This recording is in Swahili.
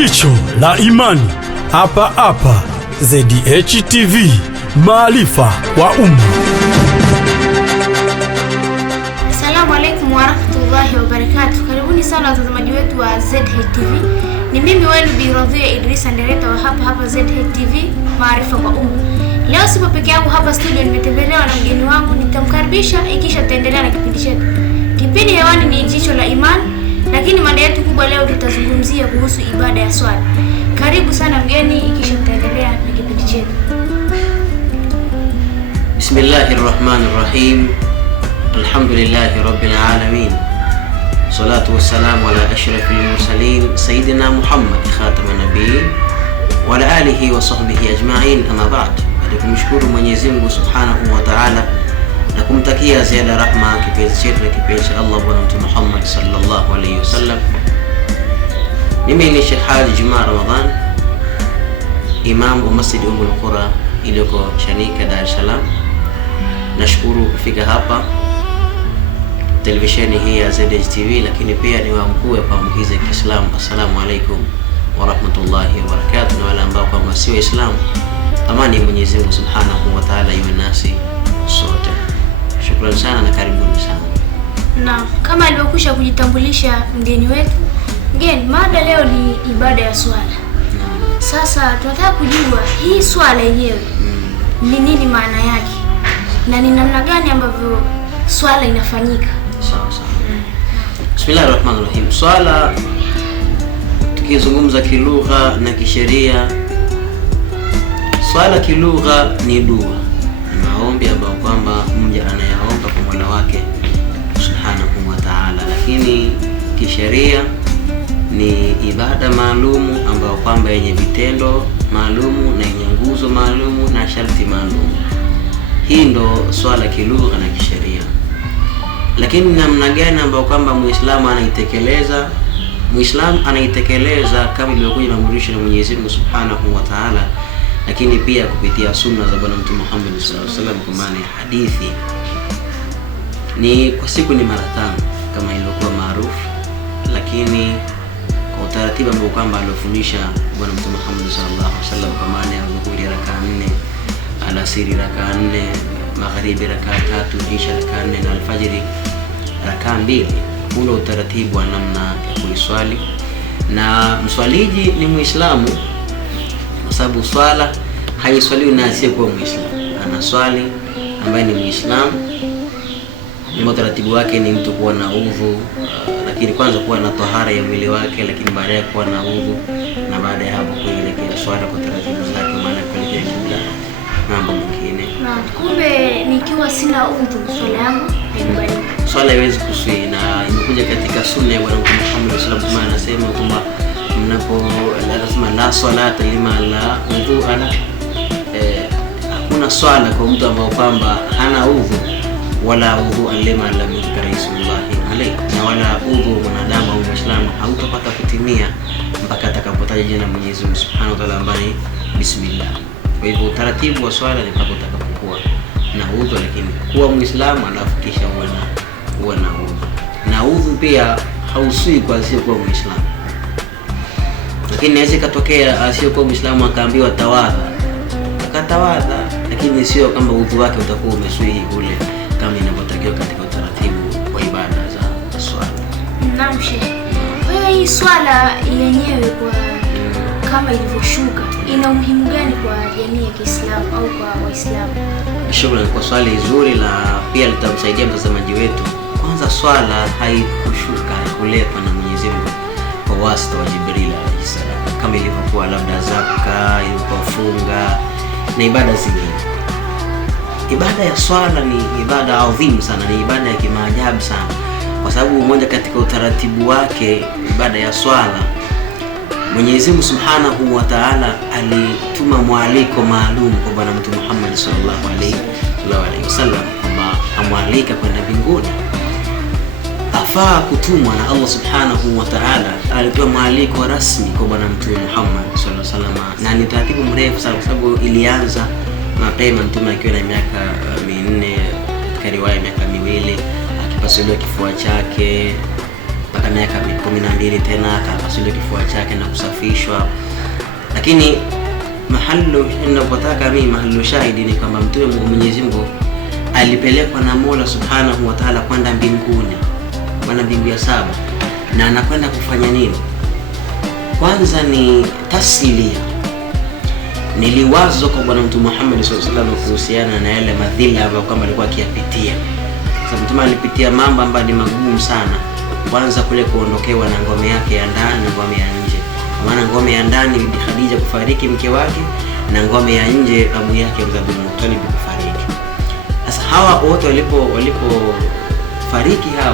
Jicho la imani hapa ZDH TV, maarifa kwa umma. Assalamu alaikum warahmatullahi wabarakatuh. Karibuni sana watazamaji wetu wa ZDH TV. Ni mimi wenu Bi Radhia Idrisa, director wa hapa ZDH TV, maarifa kwa umma. Leo sipo peke yangu hapa studio, nimetembelewa na mgeni wangu. Nitamkaribisha ikisha tutaendelea na kipindi chetu. Kipindi hewani ni Jicho la imani, lakini mada yetu kubwa leo tutazungumzia kuhusu ibada ya swala. Karibu sana mgeni, ikisha tutaendelea na kipindi chetu. Bismillahirrahmanirrahim. Alhamdulillahi rabbil alamin. Salatu wassalamu ala ashrafil mursalin sayyidina Muhammad khataman nabiyyin wa ala alihi wa sahbihi ajma'in, amma ba'd. Kumshukuru Mwenyezi Mungu Subhanahu wa Ta'ala na kumtakia ziada rahma kipenzi chetu na kipenzi cha Allah Bwana Mtume Muhammad sallallahu alayhi wasallam. Mimi ni Sheikh Haji Juma Ramadhan, imam wa Masjid Ummul Qura iliyoko Chanika, Dar es Salaam. Nashukuru kufika hapa televisheni hii ya ZDH TV, lakini pia ni wa mkuu wa pamoja ya Kiislamu. Assalamu alaykum wa rahmatullahi wa barakatuh. Na wale ambao kama si Waislamu, amani ya Mwenyezi Mungu Subhanahu wa Ta'ala iwe nasi sote. Shukrani sana na karibuni sana. Na kama alivyokwisha kujitambulisha mgeni wetu, mgeni, mada leo ni ibada ya swala. Sasa tunataka kujua hii swala yenyewe ni nini, maana yake, na ni namna gani ambavyo swala inafanyika. Sawa. Bismillahirrahmanirrahim. Swala tukizungumza kilugha na kisheria, swala kilugha ni dua, maombi ambayo kwamba mja anayaomba kwa Mola wake Subhanahu wa Ta'ala, lakini kisheria ni ibada maalumu ambayo kwamba yenye vitendo maalumu na yenye nguzo maalumu na sharti maalumu. Hii ndo swala kilugha na kisheria. Lakini namna gani ambayo kwamba Muislamu anaitekeleza kama ilivyokuja na amrisho la Mwenyezi Mungu Subhanahu wa Ta'ala, lakini pia kupitia sunna za Bwana Mtume Muhammad sallallahu alaihi wasallam, kwa maana ya hadithi, ni kwa siku ni mara 5 kama ilivyokuwa maarufu, lakini kwa utaratibu ambao kwamba alifundisha Bwana Mtume Muhammad sallallahu alaihi wasallam, kwa maana ya dhuhuri raka 4, alasiri raka 4, magharibi raka 3, isha raka 4 na alfajiri raka 2. Kuna utaratibu wa namna ya kuiswali, na mswaliji ni Muislamu, kwa sababu swala haiswaliwi na asiyekuwa Muislamu. Anaswali ambaye ni Muislamu, ni utaratibu wake ni mtu kuwa na udhu, lakini kwanza kuwa na tahara ya mwili wake, lakini baadaye kuwa na udhu, na baada ya hapo kuelekea swala kwa taratibu zake, maana kuelekea kibla na mambo mengine. Na kumbe nikiwa sina udhu swala yangu haibali, swala haiwezi kuswi. Na imekuja katika sunna ya Bwana Mtume Muhammad sallallahu alaihi wasallam, anasema kwamba lazima la salata lima la udhu ala, hakuna swala kwa mtu ambaye kwamba hana udhu, wala udhu lima lam yuzkar ismullahi alayhi, na wala udhu mwanadamu au Muislamu hautapata kutimia mpaka atakapotaja jina la Mwenyezi Mungu Subhanahu wa Ta'ala, ambaye bismillah. Kwa hivyo utaratibu wa swala ni pale utakapokuwa na udhu, lakini kuwa Muislamu alafu kisha uwe na udhu. Na udhu pia hausui kwa asiyekuwa Muislamu, lakini inaweza katokea asiyekuwa Muislamu akaambiwa tawadha, akatawadha, lakini sio kama udhu wake utakuwa umesui ule kama inavyotakiwa katika utaratibu wa ibada za swala. Naam Sheikh. Wewe, hii swala yenyewe kwa kama ilivyoshuka ina umuhimu gani kwa jamii ya Kiislamu au kwa Waislamu? Shukrani kwa swali zuri, la pia litamsaidia mtazamaji wetu. Kwanza, swala haikushuka, kuletwa na Mwenyezi Mungu kwa wasita wa Jibril alayhi salam, kama ilivyokuwa labda zaka, ilivyofunga na ibada zingine. Ibada ya swala ni ibada adhimu sana, ni ibada ya kimaajabu sana, kwa sababu mmoja katika utaratibu wake ibada ya swala, Mwenyezi Mungu Subhanahu wa Ta'ala alituma mwaliko maalum kwa Bwana Mtume Muhammad sallallahu alaihi wasallam, kwamba amwalika kwenda mbinguni. Afaa kutumwa na Allah Subhanahu wa Ta'ala, alitoa mwaliko rasmi kwa Bwana Mtume Muhammad sallallahu alaihi wasallam, na ni taratibu mrefu sana, kwa sababu ilianza mapema mtume akiwa na miaka 4, katika riwaya miaka 2, akipasuliwa kifua chake, mpaka miaka 12 tena akapasuliwa kifua chake na kusafishwa. Lakini mahali ninapotaka mimi, mahali shahidi ni kwamba Mtume Mwenyezi Mungu alipelekwa na Mola Subhanahu wa Ta'ala kwenda mbinguni, kwenda mbingu ya 7, na anakwenda kufanya nini? Kwanza ni taslia, niliwazo kwa Bwana Mtume Muhammad sallallahu alaihi wasallam kuhusiana na yale madhila ambayo kama alikuwa akiyapitia. Sababu Mtume alipitia mambo ambayo ni magumu sana. Kwanza kule kuondokewa na ngome yake ya ndani na ngome ya nje. Maana ngome ya ndani Bibi Khadija kufariki mke wake, na ngome ya nje babu yake Abdul Muttalib kufariki. Sasa hawa wote walipo fariki hawa